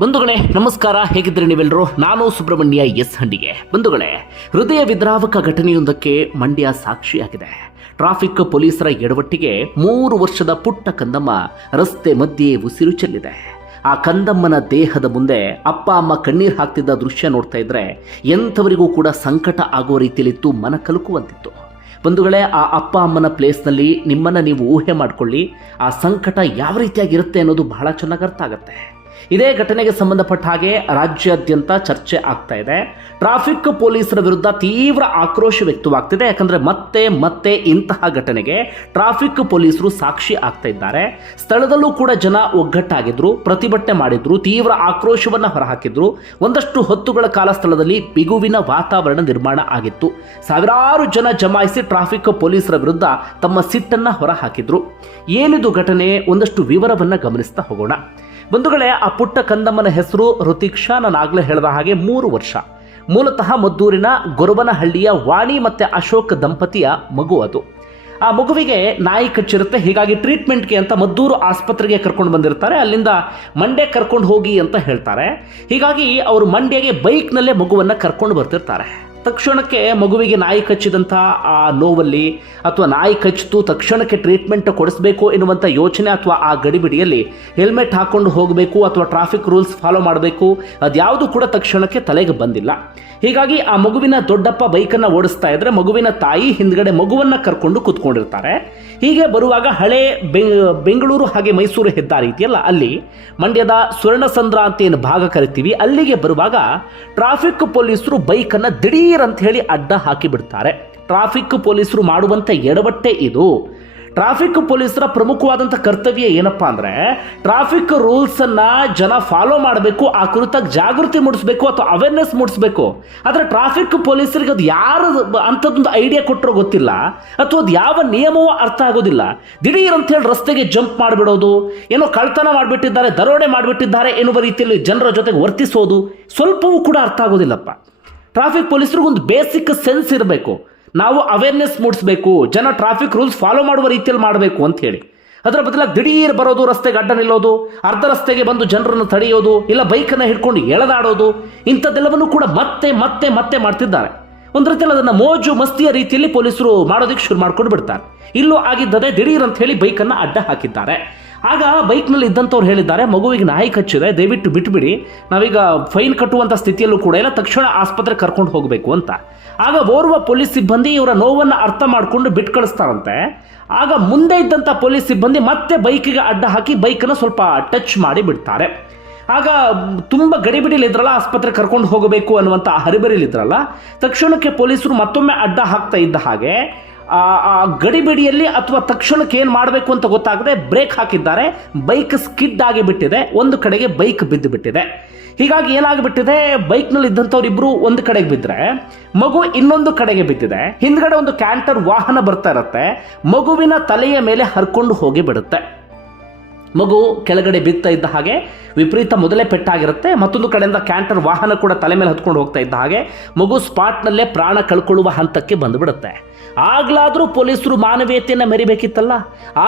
ಬಂಧುಗಳೇ, ನಮಸ್ಕಾರ. ಹೇಗಿದ್ರೆ ನೀವೆಲ್ಲರೂ ನಾನು ಸುಬ್ರಹ್ಮಣ್ಯ ಎಸ್ ಹಂಡಿಗೆ. ಬಂಧುಗಳೇ, ಹೃದಯ ವಿದ್ರಾವಕ ಘಟನೆಯೊಂದಕ್ಕೆ ಮಂಡ್ಯ ಸಾಕ್ಷಿಯಾಗಿದೆ. ಟ್ರಾಫಿಕ್ ಪೊಲೀಸರ ಎಡವಟ್ಟಿಗೆ ಮೂರು ವರ್ಷದ ಪುಟ್ಟ ಕಂದಮ್ಮ ರಸ್ತೆ ಮಧ್ಯೆ ಉಸಿರು ಚೆಲ್ಲಿದೆ. ಆ ಕಂದಮ್ಮನ ದೇಹದ ಮುಂದೆ ಅಪ್ಪ, ಅಮ್ಮ ಕಣ್ಣೀರು ಹಾಕ್ತಿದ್ದ ದೃಶ್ಯ ನೋಡ್ತಾ ಇದ್ರೆ ಎಂಥವರಿಗೂ ಕೂಡ ಸಂಕಟ ಆಗುವ ರೀತಿಯಲ್ಲಿತ್ತು ಮನ ಕಲುಕುವಂತಿತ್ತು. ಬಂಧುಗಳೇ, ಆ ಅಪ್ಪ, ಅಮ್ಮನ ಪ್ಲೇಸ್ನಲ್ಲಿ ನಿಮ್ಮನ್ನು ನೀವು ಊಹೆ ಮಾಡಿಕೊಳ್ಳಿ. ಆ ಸಂಕಟ ಯಾವ ರೀತಿಯಾಗಿರುತ್ತೆ ಅನ್ನೋದು ಬಹಳ ಚೆನ್ನಾಗಿ ಅರ್ಥ ಆಗುತ್ತೆ. ಇದೇ ಘಟನೆಗೆ ಸಂಬಂಧಪಟ್ಟ ಹಾಗೆ ರಾಜ್ಯಾದ್ಯಂತ ಚರ್ಚೆ ಆಗ್ತಾ ಇದೆ. ಟ್ರಾಫಿಕ್ ಪೊಲೀಸರ ವಿರುದ್ಧ ತೀವ್ರ ಆಕ್ರೋಶ ವ್ಯಕ್ತವಾಗ್ತಿದೆ. ಯಾಕಂದ್ರೆ ಮತ್ತೆ ಮತ್ತೆ ಇಂತಹ ಘಟನೆಗೆ ಟ್ರಾಫಿಕ್ ಪೊಲೀಸರು ಸಾಕ್ಷಿ ಆಗ್ತಾ ಇದ್ದಾರೆ. ಸ್ಥಳದಲ್ಲೂ ಕೂಡ ಜನ ಒಗ್ಗಟ್ಟಾಗಿದ್ರು, ಪ್ರತಿಭಟನೆ ಮಾಡಿದ್ರು, ತೀವ್ರ ಆಕ್ರೋಶವನ್ನು ಹೊರಹಾಕಿದ್ರು. ಒಂದಷ್ಟು ಹೊತ್ತುಗಳ ಕಾಲ ಸ್ಥಳದಲ್ಲಿ ಬಿಗುವಿನ ವಾತಾವರಣ ನಿರ್ಮಾಣ ಆಗಿತ್ತು. ಸಾವಿರಾರು ಜನ ಜಮಾಯಿಸಿ ಟ್ರಾಫಿಕ್ ಪೊಲೀಸರ ವಿರುದ್ಧ ತಮ್ಮ ಸಿಟ್ಟನ್ನ ಹೊರಹಾಕಿದ್ರು. ಏನಿದು ಘಟನೆ? ಒಂದಷ್ಟು ವಿವರವನ್ನ ಗಮನಿಸ್ತಾ ಹೋಗೋಣ. ಬಂಧುಗಳೇ, ಆ ಪುಟ್ಟ ಕಂದಮ್ಮನ ಹೆಸರು ಋತಿಕ್ಷಾ ನಾನು ಆಗಲೇ ಹೇಳಿದ ಹಾಗೆ ಮೂರು ವರ್ಷ. ಮೂಲತಃ ಮದ್ದೂರಿನ ಗೊರಬನಹಳ್ಳಿಯ ವಾಣಿ ಮತ್ತು ಅಶೋಕ್ ದಂಪತಿಯ ಮಗು ಅದು. ಆ ಮಗುವಿಗೆ ನಾಯಿ ಕಚ್ಚಿರುತ್ತೆ, ಹೀಗಾಗಿ ಟ್ರೀಟ್ಮೆಂಟ್ಗೆ ಅಂತ ಮದ್ದೂರು ಆಸ್ಪತ್ರೆಗೆ ಕರ್ಕೊಂಡು ಬಂದಿರ್ತಾರೆ, ಅಲ್ಲಿಂದ ಮಂಡ್ಯ ಕರ್ಕೊಂಡು ಹೋಗಿ ಅಂತ ಹೇಳ್ತಾರೆ. ಹೀಗಾಗಿ ಅವರು ಮಂಡ್ಯಗೆ ಬೈಕ್ನಲ್ಲೇ ಮಗುವನ್ನು ಕರ್ಕೊಂಡು ಬರ್ತಿರ್ತಾರೆ. ತಕ್ಷಣಕ್ಕೆ ಮಗುವಿಗೆ ನಾಯಿ ಕಚ್ಚಿದಂಥ ಆ ನೋವಲ್ಲಿ ಅಥವಾ ನಾಯಿ ಕಚ್ಚಿತು ತಕ್ಷಣಕ್ಕೆ ಟ್ರೀಟ್ಮೆಂಟ್ ಕೊಡಿಸ್ಬೇಕು ಎನ್ನುವಂಥ ಯೋಚನೆ ಅಥವಾ ಆ ಗಡಿಬಿಡಿಯಲ್ಲಿ ಹೆಲ್ಮೆಟ್ ಹಾಕೊಂಡು ಹೋಗಬೇಕು ಅಥವಾ ಟ್ರಾಫಿಕ್ ರೂಲ್ಸ್ ಫಾಲೋ ಮಾಡಬೇಕು, ಅದ್ಯಾವುದು ಕೂಡ ತಕ್ಷಣಕ್ಕೆ ತಲೆಗೆ ಬಂದಿಲ್ಲ. ಹೀಗಾಗಿ ಆ ಮಗುವಿನ ದೊಡ್ಡಪ್ಪ ಬೈಕನ್ನು ಓಡಿಸ್ತಾ ಇದ್ರೆ ಮಗುವಿನ ತಾಯಿ ಹಿಂದ್ಗಡೆ ಮಗುವನ್ನು ಕರ್ಕೊಂಡು ಕೂತ್ಕೊಂಡಿರ್ತಾರೆ. ಹೀಗೆ ಬರುವಾಗ ಹಳೆ ಬೆಂಗಳೂರು ಹಾಗೆ ಮೈಸೂರು ಹೆದ್ದಾರಿ ಇದೆಯಲ್ಲ, ಅಲ್ಲಿ ಮಂಡ್ಯದ ಸ್ವರ್ಣಸಂದ್ರ ಅಂತ ಏನು ಭಾಗ ಕರಿತೀವಿ, ಅಲ್ಲಿಗೆ ಬರುವಾಗ ಟ್ರಾಫಿಕ್ ಪೊಲೀಸರು ಬೈಕನ್ನು ದಿಢೀರ್ ಅಂತ ಹೇಳಿ ಅಡ್ಡ ಹಾಕಿ ಬಿಡ್ತಾರೆ ಟ್ರಾಫಿಕ್ ಪೊಲೀಸರು ಮಾಡುವಂಥ ಎಡವಟ್ಟೆ ಇದು. ಟ್ರಾಫಿಕ್ ಪೊಲೀಸರ ಪ್ರಮುಖವಾದಂಥ ಕರ್ತವ್ಯ ಏನಪ್ಪಾ ಅಂದ್ರೆ, ಟ್ರಾಫಿಕ್ ರೂಲ್ಸ್ ಅನ್ನ ಜನ ಫಾಲೋ ಮಾಡಬೇಕು, ಆ ಕುರಿತಾಗಿ ಜಾಗೃತಿ ಮೂಡಿಸ್ಬೇಕು ಅಥವಾ ಅವೇರ್ನೆಸ್ ಮೂಡಿಸಬೇಕು. ಆದ್ರೆ ಟ್ರಾಫಿಕ್ ಪೊಲೀಸರಿಗೆ ಅದು ಯಾರು ಅಂಥದ್ದೊಂದು ಐಡಿಯಾ ಕೊಟ್ಟರೋ ಗೊತ್ತಿಲ್ಲ, ಅಥವಾ ಅದು ಯಾವ ನಿಯಮವೂ ಅರ್ಥ ಆಗೋದಿಲ್ಲ. ದಿಢೀರ್ ಅಂತ ಹೇಳಿ ರಸ್ತೆಗೆ ಜಂಪ್ ಮಾಡಿಬಿಡೋದು, ಏನೋ ಕಳ್ತನ ಮಾಡಿಬಿಟ್ಟಿದ್ದಾರೆ, ದರೋಡೆ ಮಾಡಿಬಿಟ್ಟಿದ್ದಾರೆ ಎನ್ನುವ ರೀತಿಯಲ್ಲಿ ಜನರ ಜೊತೆಗೆ ವರ್ತಿಸೋದು, ಸ್ವಲ್ಪವೂ ಕೂಡ ಅರ್ಥ ಆಗೋದಿಲ್ಲಪ್ಪ. ಟ್ರಾಫಿಕ್ ಪೊಲೀಸರಿಗೊಂದು ಬೇಸಿಕ್ ಸೆನ್ಸ್ ಇರಬೇಕು. ನಾವು ಅವೇರ್ನೆಸ್ ಮೂಡಿಸಬೇಕು, ಜನ ಟ್ರಾಫಿಕ್ ರೂಲ್ಸ್ ಫಾಲೋ ಮಾಡುವ ರೀತಿಯಲ್ಲಿ ಮಾಡಬೇಕು ಅಂತ ಹೇಳಿ. ಅದರ ಬದಲಾಗಿ ದಿಢೀರ್ ಬರೋದು, ರಸ್ತೆಗೆ ಅಡ್ಡ ನಿಲ್ಲೋದು, ಅರ್ಧ ರಸ್ತೆಗೆ ಬಂದು ಜನರನ್ನು ತಡೆಯೋದು, ಇಲ್ಲ ಬೈಕನ್ನು ಹಿಡ್ಕೊಂಡು ಎಳೆದಾಡೋದು, ಇಂಥದ್ದೆಲ್ಲವನ್ನು ಕೂಡ ಮತ್ತೆ ಮತ್ತೆ ಮತ್ತೆ ಮಾಡ್ತಿದ್ದಾರೆ. ಒಂದು ರೀತಿಯಲ್ಲಿ ಅದನ್ನು ಮೋಜು ಮಸ್ತಿಯ ರೀತಿಯಲ್ಲಿ ಪೊಲೀಸರು ಮಾಡೋದಕ್ಕೆ ಶುರು ಮಾಡ್ಕೊಂಡು ಬಿಡ್ತಾರೆ ಇಲ್ಲೂ ಆಗಿದ್ದದೇ ದಿಢೀರ್ ಅಂತ ಹೇಳಿ ಬೈಕನ್ನು ಅಡ್ಡ ಹಾಕಿದ್ದಾರೆ. ಆಗ ಬೈಕ್ನಲ್ಲಿ ಇದ್ದಂಥವ್ರು ಹೇಳಿದ್ದಾರೆ, ಮಗುವಿಗೆ ನಾಯಿ ಕಚ್ಚಿದೆ, ದಯವಿಟ್ಟು ಬಿಟ್ಬಿಡಿ, ನಾವೀಗ ಫೈನ್ ಕಟ್ಟುವಂಥ ಸ್ಥಿತಿಯಲ್ಲೂ ಕೂಡ ಇಲ್ಲ, ತಕ್ಷಣ ಆಸ್ಪತ್ರೆ ಕರ್ಕೊಂಡು ಹೋಗಬೇಕು ಅಂತ. ಆಗ ಓರ್ವ ಪೊಲೀಸ್ ಸಿಬ್ಬಂದಿ ಇವರ ನೋವನ್ನು ಅರ್ಥ ಮಾಡಿಕೊಂಡು ಬಿಟ್ಟು ಕಳಿಸ್ತಾರಂತೆ. ಆಗ ಮುಂದೆ ಇದ್ದಂಥ ಪೊಲೀಸ್ ಸಿಬ್ಬಂದಿ ಮತ್ತೆ ಬೈಕಿಗೆ ಅಡ್ಡ ಹಾಕಿ ಬೈಕನ್ನು ಸ್ವಲ್ಪ ಟಚ್ ಮಾಡಿ ಬಿಡ್ತಾರೆ. ಆಗ ತುಂಬ ಗಡಿಬಿಡಿಲಿ ಇದ್ರಲ್ಲ ಆಸ್ಪತ್ರೆ ಕರ್ಕೊಂಡು ಹೋಗಬೇಕು ಅನ್ನುವಂಥ ಹರಿಬರಿಲಿದ್ರಲ್ಲ ತಕ್ಷಣಕ್ಕೆ ಪೊಲೀಸರು ಮತ್ತೊಮ್ಮೆ ಅಡ್ಡ ಹಾಕ್ತಾ ಇದ್ದ ಹಾಗೆ ಆ ಗಡಿಬಿಡಿಯಲ್ಲಿ ಅಥವಾ ತಕ್ಷಣಕ್ಕೆ ಏನು ಮಾಡಬೇಕು ಅಂತ ಗೊತ್ತಾಗದೆ ಬ್ರೇಕ್ ಹಾಕಿದ್ದಾರೆ. ಬೈಕ್ ಸ್ಕಿಡ್ ಆಗಿ ಬಿಟ್ಟಿದೆ. ಒಂದು ಕಡೆಗೆ ಬೈಕ್ ಬಿದ್ದು ಬಿಟ್ಟಿದೆ. ಹೀಗಾಗಿ ಏನಾಗಿಬಿಟ್ಟಿದೆ? ಬೈಕ್ನಲ್ಲಿ ಇದ್ದಂಥವ್ರು ಇಬ್ರು ಒಂದು ಕಡೆಗೆ ಬಿದ್ದರೆ ಮಗು ಇನ್ನೊಂದು ಕಡೆಗೆ ಬಿದ್ದಿದೆ. ಹಿಂದ್ಗಡೆ ಒಂದು ಕ್ಯಾಂಟರ್ ವಾಹನ ಬರ್ತಾ ಇರುತ್ತೆ. ಮಗುವಿನ ತಲೆಯ ಮೇಲೆ ಹರ್ಕೊಂಡು ಹೋಗಿ ಬಿಡುತ್ತೆ. ಮಗು ಕೆಳಗಡೆ ಬಿತ್ತಾ ಇದ್ದ ಹಾಗೆ ವಿಪರೀತ ಮೊದಲೇ ಪೆಟ್ಟಾಗಿರುತ್ತೆ. ಮತ್ತೊಂದು ಕಡೆಯಿಂದ ಕ್ಯಾಂಟರ್ ವಾಹನ ಕೂಡ ತಲೆ ಮೇಲೆ ಹತ್ಕೊಂಡು ಹೋಗ್ತಾ ಇದ್ದ ಹಾಗೆ ಮಗು ಸ್ಪಾಟ್ನಲ್ಲೇ ಪ್ರಾಣ ಕಳ್ಕೊಳ್ಳುವ ಹಂತಕ್ಕೆ ಬಂದುಬಿಡುತ್ತೆ. ಆಗ್ಲಾದ್ರೂ ಪೊಲೀಸರು ಮಾನವೀಯತೆಯನ್ನು ಮೆರಿಬೇಕಿತ್ತಲ್ಲ?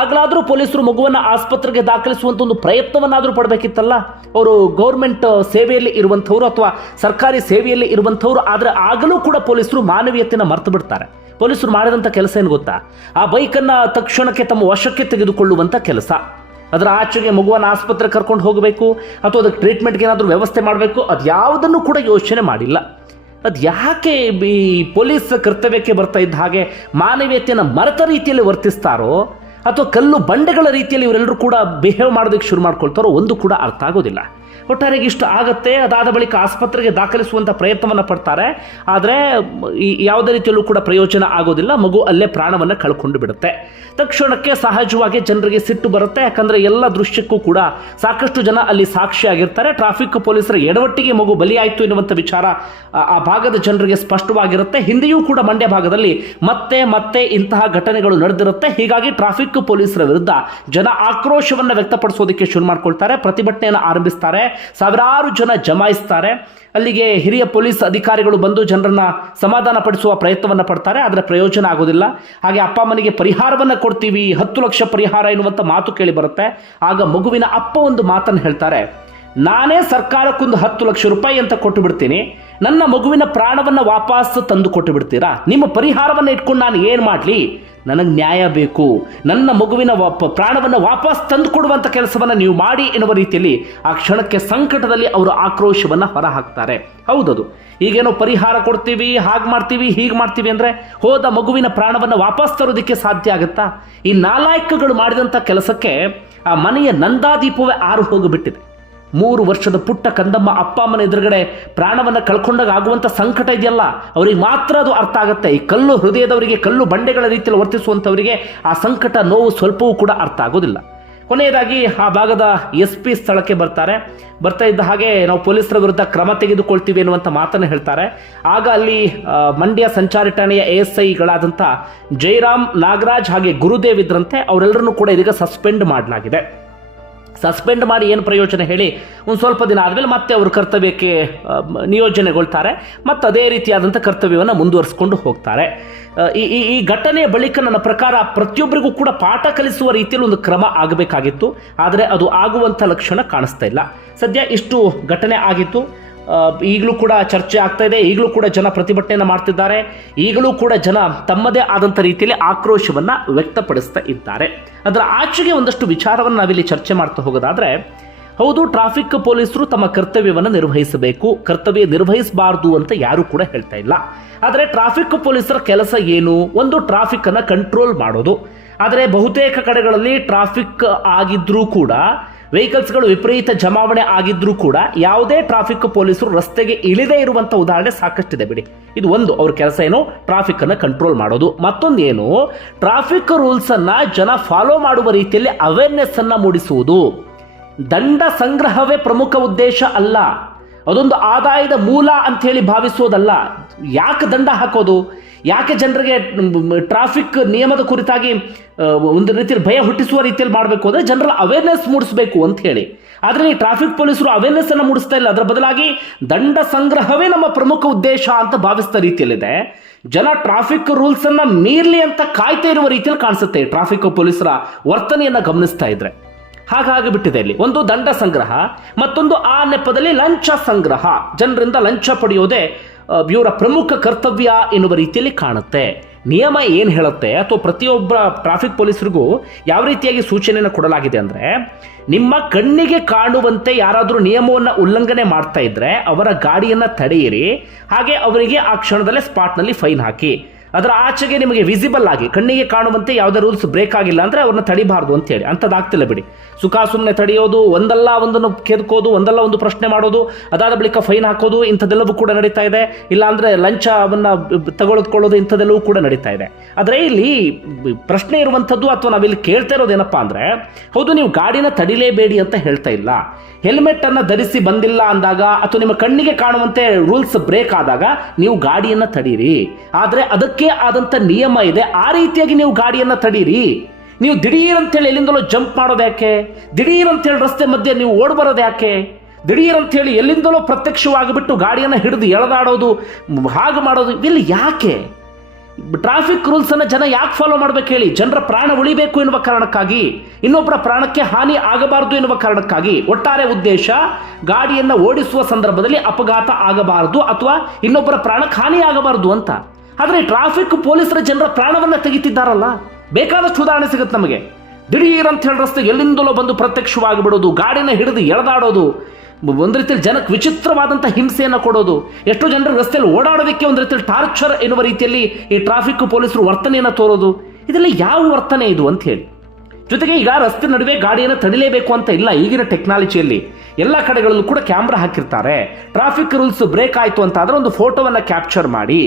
ಆಗ್ಲಾದ್ರೂ ಪೊಲೀಸರು ಮಗುವನ್ನು ಆಸ್ಪತ್ರೆಗೆ ದಾಖಲಿಸುವಂಥ ಒಂದು ಪ್ರಯತ್ನವನ್ನಾದರೂ ಪಡಬೇಕಿತ್ತಲ್ಲ? ಅವರು ಗೌರ್ಮೆಂಟ್ ಸೇವೆಯಲ್ಲಿ ಇರುವಂಥವ್ರು ಅಥವಾ ಸರ್ಕಾರಿ ಸೇವೆಯಲ್ಲಿ ಇರುವಂಥವ್ರು ಆದರೆ ಆಗಲೂ ಕೂಡ ಪೊಲೀಸರು ಮಾನವೀಯತೆಯನ್ನು ಮರ್ತು ಬಿಡ್ತಾರೆ ಪೊಲೀಸರು ಮಾಡಿದಂಥ ಕೆಲಸ ಏನು ಗೊತ್ತಾ? ಆ ಬೈಕನ್ನು ತಕ್ಷಣಕ್ಕೆ ತಮ್ಮ ವಶಕ್ಕೆ ತೆಗೆದುಕೊಳ್ಳುವಂಥ ಕೆಲಸ. ಅದರ ಆಚೆಗೆ ಮಗುವನ್ನು ಆಸ್ಪತ್ರೆ ಕರ್ಕೊಂಡು ಹೋಗಬೇಕು ಅಥವಾ ಅದಕ್ಕೆ ಟ್ರೀಟ್ಮೆಂಟ್ಗೆ ಏನಾದರೂ ವ್ಯವಸ್ಥೆ ಮಾಡಬೇಕು, ಅದು ಯಾವುದನ್ನು ಕೂಡ ಯೋಚನೆ ಮಾಡಿಲ್ಲ. ಅದು ಯಾಕೆ ಈ ಪೊಲೀಸ್ ಕರ್ತವ್ಯಕ್ಕೆ ಬರ್ತಾ ಇದ್ದ ಹಾಗೆ ಮಾನವೀಯತೆಯನ್ನು ಮರೆತ ರೀತಿಯಲ್ಲಿ ವರ್ತಿಸ್ತಾರೋ ಅಥವಾ ಕಲ್ಲು ಬಂಡೆಗಳ ರೀತಿಯಲ್ಲಿ ಇವರೆಲ್ಲರೂ ಕೂಡ ಬಿಹೇವ್ ಮಾಡೋದಕ್ಕೆ ಶುರು ಮಾಡ್ಕೊಳ್ತಾರೋ ಒಂದು ಕೂಡ ಅರ್ಥ ಆಗೋದಿಲ್ಲ. ಒಟ್ಟಾರೆಗೆ ಇಷ್ಟು ಆಗುತ್ತೆ, ಅದಾದ ಬಳಿಕ ಆಸ್ಪತ್ರೆಗೆ ದಾಖಲಿಸುವಂಥ ಪ್ರಯತ್ನವನ್ನು ಪಡ್ತಾರೆ. ಆದರೆ ಯಾವುದೇ ರೀತಿಯಲ್ಲೂ ಕೂಡ ಪ್ರಯೋಜನ ಆಗೋದಿಲ್ಲ, ಮಗು ಅಲ್ಲೇ ಪ್ರಾಣವನ್ನು ಕಳ್ಕೊಂಡು ಬಿಡುತ್ತೆ. ತಕ್ಷಣಕ್ಕೆ ಸಹಜವಾಗಿ ಜನರಿಗೆ ಸಿಟ್ಟು ಬರುತ್ತೆ, ಯಾಕಂದರೆ ಎಲ್ಲ ದೃಶ್ಯಕ್ಕೂ ಕೂಡ ಸಾಕಷ್ಟು ಜನ ಅಲ್ಲಿ ಸಾಕ್ಷಿಯಾಗಿರ್ತಾರೆ. ಟ್ರಾಫಿಕ್ ಪೊಲೀಸರ ಎಡವಟ್ಟಿಗೆ ಮಗು ಬಲಿಯಾಯಿತು ಎನ್ನುವಂಥ ವಿಚಾರ ಆ ಭಾಗದ ಜನರಿಗೆ ಸ್ಪಷ್ಟವಾಗಿರುತ್ತೆ. ಹಿಂದೆಯೂ ಕೂಡ ಮಂಡ್ಯ ಭಾಗದಲ್ಲಿ ಮತ್ತೆ ಮತ್ತೆ ಇಂತಹ ಘಟನೆಗಳು ನಡೆದಿರುತ್ತೆ. ಹೀಗಾಗಿ ಟ್ರಾಫಿಕ್ ಪೊಲೀಸರ ವಿರುದ್ಧ ಜನ ಆಕ್ರೋಶವನ್ನು ವ್ಯಕ್ತಪಡಿಸೋದಕ್ಕೆ ಶುರು ಮಾಡ್ಕೊಳ್ತಾರೆ, ಪ್ರತಿಭಟನೆಯನ್ನು ಆರಂಭಿಸ್ತಾರೆ. ಸಾವಿರಾರು ಜನ ಜಮಾಯಿಸ್ತಾರೆ. ಅಲ್ಲಿಗೆ ಹಿರಿಯ ಪೊಲೀಸ್ ಅಧಿಕಾರಿಗಳು ಬಂದು ಜನರನ್ನ ಸಮಾಧಾನ ಪಡಿಸುವ ಪ್ರಯತ್ನವನ್ನು ಪಡ್ತಾರೆ. ಆದರೆ ಪ್ರಯೋಜನ ಆಗೋದಿಲ್ಲ. ಹಾಗೆ ಅಪ್ಪ ಅಮ್ಮನಿಗೆ ಪರಿಹಾರವನ್ನು ಕೊಡ್ತೀವಿ. ಹತ್ತು ಲಕ್ಷ ಪರಿಹಾರ ಎನ್ನುವಂಥ ಮಾತು ಕೇಳಿ ಬರುತ್ತೆ. ಆಗ ಮಗುವಿನ ಅಪ್ಪ ಒಂದು ಮಾತನ್ನು ಹೇಳ್ತಾರೆ. ನಾನೇ ಸರ್ಕಾರಕ್ಕೊಂದು ಹತ್ತು ಲಕ್ಷ ರೂಪಾಯಿ ಅಂತ ಕೊಟ್ಟು ಬಿಡ್ತೀನಿ. ನನ್ನ ಮಗುವಿನ ಪ್ರಾಣವನ್ನು ವಾಪಸ್ ತಂದು ಕೊಟ್ಟು ಬಿಡ್ತೀರಾ ನಿಮ್ಮ ಪರಿಹಾರವನ್ನು ಇಟ್ಕೊಂಡು ನಾನು ಏನು ಮಾಡಲಿ? ನನಗೆ ನ್ಯಾಯ ಬೇಕು. ನನ್ನ ಮಗುವಿನ ವಾಪ, ಪ್ರಾಣವನ್ನು ವಾಪಸ್ ತಂದು ಕೊಡುವಂಥ ಕೆಲಸವನ್ನು ನೀವು ಮಾಡಿ ಎನ್ನುವ ರೀತಿಯಲ್ಲಿ ಆ ಕ್ಷಣಕ್ಕೆ ಸಂಕಟದಲ್ಲಿ ಅವರು ಆಕ್ರೋಶವನ್ನು ಹೊರಹಾಕ್ತಾರೆ. ಹೌದದು. ಈಗೇನೋ ಪರಿಹಾರ ಕೊಡ್ತೀವಿ, ಹಾಗೆ ಮಾಡ್ತೀವಿ, ಹೀಗೆ ಮಾಡ್ತೀವಿ ಅಂದರೆ ಹೋದ ಮಗುವಿನ ಪ್ರಾಣವನ್ನು ವಾಪಸ್ ತರೋದಕ್ಕೆ ಸಾಧ್ಯ ಆಗುತ್ತಾ? ಈ ನಾಲಾಯಕಗಳು ಮಾಡಿದಂಥ ಕೆಲಸಕ್ಕೆ ಆ ಮನೆಯ ನಂದಾದೀಪವೇ ಆರು ಹೋಗಿಬಿಟ್ಟಿದೆ. ಮೂರು ವರ್ಷದ ಪುಟ್ಟ ಕಂದಮ್ಮ ಅಪ್ಪ ಅಮ್ಮನ ಎದುರುಗಡೆ ಪ್ರಾಣವನ್ನು ಕಳ್ಕೊಂಡಾಗ ಆಗುವಂಥ ಸಂಕಟ ಇದೆಯಲ್ಲ, ಅವರಿಗೆ ಮಾತ್ರ ಅದು ಅರ್ಥ ಆಗುತ್ತೆ. ಈ ಕಲ್ಲು ಹೃದಯದವರಿಗೆ, ಕಲ್ಲು ಬಂಡೆಗಳ ರೀತಿಯಲ್ಲಿ ವರ್ತಿಸುವಂಥವರಿಗೆ ಆ ಸಂಕಟ, ನೋವು ಸ್ವಲ್ಪವೂ ಕೂಡ ಅರ್ಥ ಆಗೋದಿಲ್ಲ. ಕೊನೆಯದಾಗಿ ಆ ಭಾಗದ ಎಸ್ ಪಿ ಸ್ಥಳಕ್ಕೆ ಬರ್ತಾರೆ. ಬರ್ತಾ ಇದ್ದ ಹಾಗೆ ನಾವು ಪೊಲೀಸರ ವಿರುದ್ಧ ಕ್ರಮ ತೆಗೆದುಕೊಳ್ತೀವಿ ಎನ್ನುವಂಥ ಮಾತನ್ನು ಹೇಳ್ತಾರೆ. ಆಗ ಅಲ್ಲಿ ಮಂಡ್ಯ ಸಂಚಾರಿ ಠಾಣೆಯ ಎ ಎಸ್ ಐಗಳಾದಂಥ ಜಯರಾಮ್ ನಾಗರಾಜ್ ಹಾಗೆ ಗುರುದೇವ್ ಇದ್ರಂತೆ ಅವರೆಲ್ಲರನ್ನೂ ಕೂಡ ಇದೀಗ ಸಸ್ಪೆಂಡ್ ಮಾಡಲಾಗಿದೆ. ಸಸ್ಪೆಂಡ್ ಮಾಡಿ ಏನು ಪ್ರಯೋಜನ ಹೇಳಿ, ಒಂದು ಸ್ವಲ್ಪ ದಿನ ಆದಮೇಲೆ ಮತ್ತೆ ಅವರು ಕರ್ತವ್ಯಕ್ಕೆ ನಿಯೋಜನೆಗೊಳ್ತಾರೆ. ಮತ್ತು ಅದೇ ರೀತಿಯಾದಂಥ ಕರ್ತವ್ಯವನ್ನು ಮುಂದುವರಿಸ್ಕೊಂಡು ಹೋಗ್ತಾರೆ. ಈ ಈ ಈ ಘಟನೆಯ ಬಳಿಕ ನನ್ನ ಪ್ರಕಾರ ಪ್ರತಿಯೊಬ್ಬರಿಗೂ ಕೂಡ ಪಾಠ ಕಲಿಸುವ ರೀತಿಯಲ್ಲಿ ಒಂದು ಕ್ರಮ ಆಗಬೇಕಾಗಿತ್ತು. ಆದರೆ ಅದು ಆಗುವಂಥ ಲಕ್ಷಣ ಕಾಣಿಸ್ತಾ ಇಲ್ಲ. ಸದ್ಯ ಇಷ್ಟು ಘಟನೆ ಆಗಿತ್ತು. ಈಗಲೂ ಕೂಡ ಚರ್ಚೆ ಆಗ್ತಾ ಇದೆ. ಈಗಲೂ ಕೂಡ ಜನ ಪ್ರತಿಭಟನೆಯನ್ನು ಮಾಡ್ತಿದ್ದಾರೆ. ಈಗಲೂ ಕೂಡ ಜನ ತಮ್ಮದೇ ಆದಂಥ ರೀತಿಯಲ್ಲಿ ಆಕ್ರೋಶವನ್ನು ವ್ಯಕ್ತಪಡಿಸ್ತಾ ಇದ್ದಾರೆ. ಅದರ ಆಚೆಗೆ ಒಂದಷ್ಟು ವಿಚಾರವನ್ನು ನಾವಿಲ್ಲಿ ಚರ್ಚೆ ಮಾಡ್ತಾ ಹೋಗೋದಾದರೆ, ಹೌದು, ಟ್ರಾಫಿಕ್ ಪೊಲೀಸರು ತಮ್ಮ ಕರ್ತವ್ಯವನ್ನು ನಿರ್ವಹಿಸಬೇಕು. ಕರ್ತವ್ಯ ನಿರ್ವಹಿಸಬಾರ್ದು ಅಂತ ಯಾರು ಕೂಡ ಹೇಳ್ತಾ ಇಲ್ಲ. ಆದರೆ ಟ್ರಾಫಿಕ್ ಪೊಲೀಸರ ಕೆಲಸ ಏನು? ಒಂದು ಟ್ರಾಫಿಕ್ ಅನ್ನ ಕಂಟ್ರೋಲ್ ಮಾಡೋದು. ಆದರೆ ಬಹುತೇಕ ಕಡೆಗಳಲ್ಲಿ ಟ್ರಾಫಿಕ್ ಆಗಿದ್ರೂ ಕೂಡ ವೆಹಿಕಲ್ಸ್ಗಳು ವಿಪರೀತ ಜಮಾವಣೆ ಆಗಿದ್ರೂ ಕೂಡ ಯಾವುದೇ ಟ್ರಾಫಿಕ್ ಪೊಲೀಸರು ರಸ್ತೆಗೆ ಇಳಿದೇ ಇರುವಂಥ ಉದಾಹರಣೆ ಸಾಕಷ್ಟಿದೆ ಬಿಡಿ. ಇದು ಒಂದು, ಅವ್ರ ಕೆಲಸ ಏನು? ಟ್ರಾಫಿಕ್ ಅನ್ನ ಕಂಟ್ರೋಲ್ ಮಾಡೋದು. ಮತ್ತೊಂದೇನು? ಟ್ರಾಫಿಕ್ ರೂಲ್ಸ್ ಅನ್ನ ಜನ ಫಾಲೋ ಮಾಡುವ ರೀತಿಯಲ್ಲಿ ಅವೇರ್ನೆಸ್ ಅನ್ನ ಮೂಡಿಸುವುದು. ದಂಡ ಸಂಗ್ರಹವೇ ಪ್ರಮುಖ ಉದ್ದೇಶ ಅಲ್ಲ. ಅದೊಂದು ಆದಾಯದ ಮೂಲ ಅಂತ ಹೇಳಿ ಭಾವಿಸೋದಲ್ಲ ಯಾಕೆ ದಂಡ ಹಾಕೋದು? ಯಾಕೆ ಜನರಿಗೆ ಟ್ರಾಫಿಕ್ ನಿಯಮದ ಕುರಿತಾಗಿ ಒಂದು ರೀತಿಯಲ್ಲಿ ಭಯ ಹುಟ್ಟಿಸುವ ರೀತಿಯಲ್ಲಿ ಮಾಡಬೇಕು ಅಂದರೆ ಜನರ ಅವೇರ್ನೆಸ್ ಮೂಡಿಸಬೇಕು ಅಂತ ಹೇಳಿ. ಆದರೆ ಈ ಟ್ರಾಫಿಕ್ ಪೊಲೀಸರು ಅವೇರ್ನೆಸ್ ಅನ್ನು ಮೂಡಿಸ್ತಾ ಇಲ್ಲ. ಅದರ ಬದಲಾಗಿ ದಂಡ ಸಂಗ್ರಹವೇ ನಮ್ಮ ಪ್ರಮುಖ ಉದ್ದೇಶ ಅಂತ ಭಾವಿಸಿದ ರೀತಿಯಲ್ಲಿದೆ. ಜನ ಟ್ರಾಫಿಕ್ ರೂಲ್ಸ್ ಅನ್ನ ಮೀರ್ಲಿ ಅಂತ ಕಾಯ್ತಾ ಇರುವ ರೀತಿಯಲ್ಲಿ ಕಾಣಿಸುತ್ತೆ ಟ್ರಾಫಿಕ್ ಪೊಲೀಸರ ವರ್ತನೆಯನ್ನ ಗಮನಿಸ್ತಾ ಇದ್ರೆ. ಹಾಗಾಗಿ ಬಿಟ್ಟಿದೆ ಇಲ್ಲಿ. ಒಂದು ದಂಡ ಸಂಗ್ರಹ, ಮತ್ತೊಂದು ಆ ನೆಪದಲ್ಲಿ ಲಂಚ ಸಂಗ್ರಹ. ಜನರಿಂದ ಲಂಚ ಪಡೆಯೋದೇ ಇವರ ಪ್ರಮುಖ ಕರ್ತವ್ಯ ಎನ್ನುವ ರೀತಿಯಲ್ಲಿ ಕಾಣುತ್ತೆ. ನಿಯಮ ಏನು ಹೇಳುತ್ತೆ? ಅಥವಾ ಪ್ರತಿಯೊಬ್ಬ ಟ್ರಾಫಿಕ್ ಪೊಲೀಸರಿಗೂ ಯಾವ ರೀತಿಯಾಗಿ ಸೂಚನೆಯನ್ನು ಕೊಡಲಾಗಿದೆ ಅಂದರೆ, ನಿಮ್ಮ ಕಣ್ಣಿಗೆ ಕಾಣುವಂತೆ ಯಾರಾದರೂ ನಿಯಮವನ್ನು ಉಲ್ಲಂಘನೆ ಮಾಡ್ತಾ ಇದ್ದರೆ ಅವರ ಗಾಡಿಯನ್ನು ತಡೆಯಿರಿ, ಹಾಗೆ ಅವರಿಗೆ ಆ ಕ್ಷಣದಲ್ಲೇ ಸ್ಪಾಟ್ನಲ್ಲಿ ಫೈನ್ ಹಾಕಿ. ಅದರ ಆಚೆಗೆ ನಿಮಗೆ ವಿಸಿಬಲ್ ಆಗಿ, ಕಣ್ಣಿಗೆ ಕಾಣುವಂತೆ ಯಾವುದೇ ರೂಲ್ಸ್ ಬ್ರೇಕ್ ಆಗಿಲ್ಲ ಅಂದರೆ ಅವ್ರನ್ನ ತಡಿಬಾರ್ದು ಅಂತೇಳಿ ಅಂಥದ್ದಾಗ್ತಿಲ್ಲ ಬಿಡಿ. ಸುಖ ಸುಮ್ಮನೆ ತಡೆಯೋದು, ಒಂದಲ್ಲ ಒಂದನ್ನು ಕೆದಕೋದು, ಒಂದಲ್ಲ ಒಂದು ಪ್ರಶ್ನೆ ಮಾಡೋದು, ಅದಾದ ಬಳಿಕ ಫೈನ್ ಹಾಕೋದು, ಇಂಥದ್ದೆಲ್ಲವೂ ಕೂಡ ನಡೀತಾ ಇದೆ. ಇಲ್ಲಾಂದರೆ ಲಂಚವನ್ನು ತಗೊಳ್ಕೊಳ್ಳೋದು, ಇಂಥದ್ದೆಲ್ಲವೂ ಕೂಡ ನಡೀತಾ ಇದೆ. ಆದರೆ ಇಲ್ಲಿ ಪ್ರಶ್ನೆ ಇರುವಂಥದ್ದು ಅಥವಾ ನಾವಿಲ್ಲಿ ಕೇಳ್ತಾ ಇರೋದೇನಪ್ಪ ಅಂದರೆ, ಹೌದು, ನೀವು ಗಾಡಿನ ತಡಿಲೇಬೇಡಿ ಅಂತ ಹೇಳ್ತಾ ಇಲ್ಲ. ಹೆಲ್ಮೆಟ್ ಅನ್ನು ಧರಿಸಿ ಬಂದಿಲ್ಲ ಅಂದಾಗ ಅಥವಾ ನಿಮ್ಮ ಕಣ್ಣಿಗೆ ಕಾಣುವಂತೆ ರೂಲ್ಸ್ ಬ್ರೇಕ್ ಆದಾಗ ನೀವು ಗಾಡಿಯನ್ನು ತಡೀರಿ. ಆದರೆ ಅದಕ್ಕೆ ಆದಂತ ನಿಯಮ ಇದೆ. ಆ ರೀತಿಯಾಗಿ ನೀವು ಗಾಡಿಯನ್ನು ತಡೀರಿ. ನೀವು ದಿಢೀರ್ ಅಂತೇಳಿ ಎಲ್ಲಿಂದಲೋ ಜಂಪ್ ಮಾಡೋದು ಯಾಕೆ? ದಿಢೀರ್ ಅಂತೇಳಿ ರಸ್ತೆ ಮಧ್ಯೆ ನೀವು ಓಡ್ ಬರೋದು ಯಾಕೆ? ದಿಢೀರ್ ಅಂತೇಳಿ ಎಲ್ಲಿಂದಲೋ ಪ್ರತ್ಯಕ್ಷವಾಗಿಬಿಟ್ಟು ಗಾಡಿಯನ್ನು ಹಿಡಿದು ಎಳೆದಾಡೋದು, ಹಾಗೆ ಮಾಡೋದು, ಇಲ್ಲಿ ಯಾಕೆ? ಟ್ರಾಫಿಕ್ ರೂಲ್ಸ್ ಅನ್ನ ಜನ ಯಾಕೆ ಫಾಲೋ ಮಾಡ್ಬೇಕು ಹೇಳಿ? ಜನರ ಪ್ರಾಣ ಉಳಿಬೇಕು ಎನ್ನುವ ಕಾರಣಕ್ಕಾಗಿ ಇನ್ನೊಬ್ಬರ ಪ್ರಾಣಕ್ಕೆ ಹಾನಿ ಆಗಬಾರದು ಎನ್ನುವ ಕಾರಣಕ್ಕಾಗಿ ಒಟ್ಟಾರೆ ಉದ್ದೇಶ ಗಾಡಿಯನ್ನ ಓಡಿಸುವ ಸಂದರ್ಭದಲ್ಲಿ ಅಪಘಾತ ಆಗಬಾರದು ಅಥವಾ ಇನ್ನೊಬ್ಬರ ಪ್ರಾಣಕ್ಕೆ ಹಾನಿ ಆಗಬಾರದು ಅಂತ. ಆದರೆ ಟ್ರಾಫಿಕ್ ಪೊಲೀಸರ ಜನರ ಪ್ರಾಣವನ್ನ ತೆಗಿತಿದ್ದಾರಲ್ಲ? ಬೇಕಾದಷ್ಟು ಉದಾಹರಣೆ ಸಿಗುತ್ತೆ ನಮಗೆ. ದಿಢೀರ್ ಅಂತ ಹೇಳಿ ರಸ್ತೆ ಎಲ್ಲಿಂದಲೋ ಬಂದು ಪ್ರತ್ಯಕ್ಷವಾಗಿ ಬಿಡೋದು ಗಾಡಿನ ಹಿಡಿದು ಎಳೆದಾಡೋದು, ಒಂದು ರೀತಿಯಲ್ಲಿ ಜನಕ್ಕೆ ವಿಚಿತ್ರವಾದಂಥ ಹಿಂಸೆಯನ್ನು ಕೊಡೋದು. ಎಷ್ಟೋ ಜನರು ರಸ್ತೆಯಲ್ಲಿ ಓಡಾಡೋದಕ್ಕೆ ಒಂದು ರೀತಿಯಲ್ಲಿ ಟಾರ್ಚರ್ ಎನ್ನುವ ರೀತಿಯಲ್ಲಿ ಈ ಟ್ರಾಫಿಕ್ ಪೊಲೀಸರು ವರ್ತನೆಯನ್ನು ತೋರೋದು. ಇದೆಲ್ಲ ಯಾವ ವರ್ತನೆ ಇದು ಅಂತ ಹೇಳಿ. ಜೊತೆಗೆ ಈಗ ರಸ್ತೆ ನಡುವೆ ಗಾಡಿಯನ್ನು ತಡಿಲೇಬೇಕು ಅಂತ ಇಲ್ಲ, ಈಗಿನ ಟೆಕ್ನಾಲಜಿಯಲ್ಲಿ. ಎಲ್ಲ ಕಡೆಗಳಲ್ಲೂ ಕೂಡ ಕ್ಯಾಮ್ರಾ ಹಾಕಿರ್ತಾರೆ. ಟ್ರಾಫಿಕ್ ರೂಲ್ಸ್ ಬ್ರೇಕ್ ಆಯಿತು ಅಂತ ಆದರೆ ಒಂದು ಫೋಟೋವನ್ನು ಕ್ಯಾಪ್ಚರ್ ಮಾಡಿ,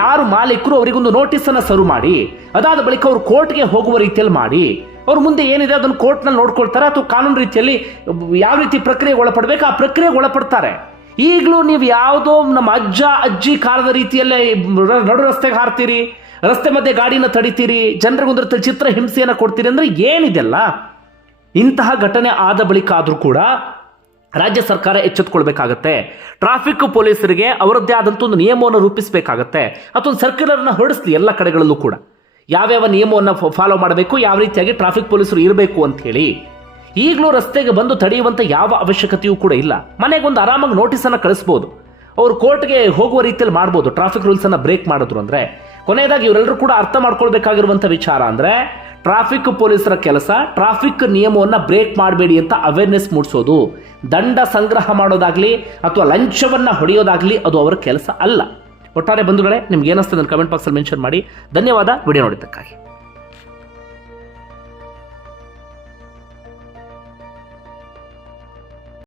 ಯಾರು ಮಾಲೀಕರು ಅವರಿಗೊಂದು ನೋಟಿಸನ್ನು ಸರ್ವ್ ಮಾಡಿ, ಅದಾದ ಬಳಿಕ ಅವರು ಕೋರ್ಟ್ಗೆ ಹೋಗುವ ರೀತಿಯಲ್ಲಿ ಮಾಡಿ ಅವ್ರ ಮುಂದೆ ಏನಿದೆ ಅದನ್ನು ಕೋರ್ಟ್ನಲ್ಲಿ ನೋಡ್ಕೊಳ್ತಾರೆ, ಅಥವಾ ಕಾನೂನು ರೀತಿಯಲ್ಲಿ ಯಾವ ರೀತಿ ಪ್ರಕ್ರಿಯೆಗೆ ಒಳಪಡಬೇಕು, ಆ ಪ್ರಕ್ರಿಯೆಗೆ ಒಳಪಡ್ತಾರೆ. ಈಗಲೂ ನೀವು ಯಾವುದೋ ನಮ್ಮ ಅಜ್ಜ, ಅಜ್ಜಿ ಕಾಲದ ರೀತಿಯಲ್ಲೇ ನಡು ರಸ್ತೆಗೆ ಹಾರ್ತೀರಿ, ರಸ್ತೆ ಮಧ್ಯೆ ಗಾಡಿನ ತಡಿತೀರಿ ಜನರಿಗೆ ಒಂದು ಚಿತ್ರ ಹಿಂಸೆಯನ್ನು ಕೊಡ್ತೀರಿ ಅಂದರೆ ಏನಿದೆಲ್ಲ? ಇಂತಹ ಘಟನೆ ಆದ ಬಳಿಕ ಆದರೂ ಕೂಡ ರಾಜ್ಯ ಸರ್ಕಾರ ಎಚ್ಚೆತ್ಕೊಳ್ಬೇಕಾಗತ್ತೆ. ಟ್ರಾಫಿಕ್ ಪೊಲೀಸರಿಗೆ ಅವರದ್ದೇ ಆದಂಥ ಒಂದು ನಿಯಮವನ್ನು ರೂಪಿಸಬೇಕಾಗತ್ತೆ. ಅಥವಾ ಒಂದು ಸರ್ಕ್ಯುಲರ್ನ ಹೊರಡಿಸ್ಲಿ ಎಲ್ಲ ಕಡೆಗಳಲ್ಲೂ ಕೂಡ. ಯಾವ್ಯಾವ ನಿಯಮವನ್ನು ಫಾಲೋ ಮಾಡಬೇಕು, ಯಾವ ರೀತಿಯಾಗಿ ಟ್ರಾಫಿಕ್ ಪೊಲೀಸರು ಇರಬೇಕು ಅಂತ ಹೇಳಿ, ಈಗಲೂ ರಸ್ತೆಗೆ ಬಂದು ತಡೆಯುವಂಥ ಯಾವ ಅವಶ್ಯಕತೆಯೂ ಕೂಡ ಇಲ್ಲ. ಮನೆಗೊಂದು ಆರಾಮಾಗಿ ನೋಟಿಸನ್ನು ಕಳಿಸ್ಬೋದು. ಅವರು ಕೋರ್ಟ್ಗೆ ಹೋಗುವ ರೀತಿಯಲ್ಲಿ ಮಾಡ್ಬೋದು. ಟ್ರಾಫಿಕ್ ರೂಲ್ಸ್ ಅನ್ನ ಬ್ರೇಕ್ ಮಾಡಿದ್ರು ಅಂದರೆ, ಕೊನೆಯದಾಗಿ ಇವರೆಲ್ಲರೂ ಕೂಡ ಅರ್ಥ ಮಾಡ್ಕೊಳ್ಬೇಕಾಗಿರುವಂಥ ವಿಚಾರ ಅಂದರೆ ಟ್ರಾಫಿಕ್ ಪೊಲೀಸರ ಕೆಲಸ ಟ್ರಾಫಿಕ್ ನಿಯಮವನ್ನು ಬ್ರೇಕ್ ಮಾಡಬೇಡಿ ಅಂತ ಅವೇರ್ನೆಸ್ ಮೂಡಿಸೋದು. ದಂಡ ಸಂಗ್ರಹ ಮಾಡೋದಾಗಲಿ, ಅಥವಾ ಲಂಚವನ್ನು ಹೊಡೆಯೋದಾಗಲಿ ಅದು ಅವರ ಕೆಲಸ ಅಲ್ಲ. ಒಟ್ಟಾರೆ ಬಂಧುಗಳೇ ನಿಮ್ಗೆ ಏನಿಸ್ತದೆ ಕಮೆಂಟ್ ಬಾಕ್ಸಲ್ಲಿ ಮೆನ್ಷನ್ ಮಾಡಿ. ಧನ್ಯವಾದ ವಿಡಿಯೋ ನೋಡಿದ್ದಕ್ಕಾಗಿ.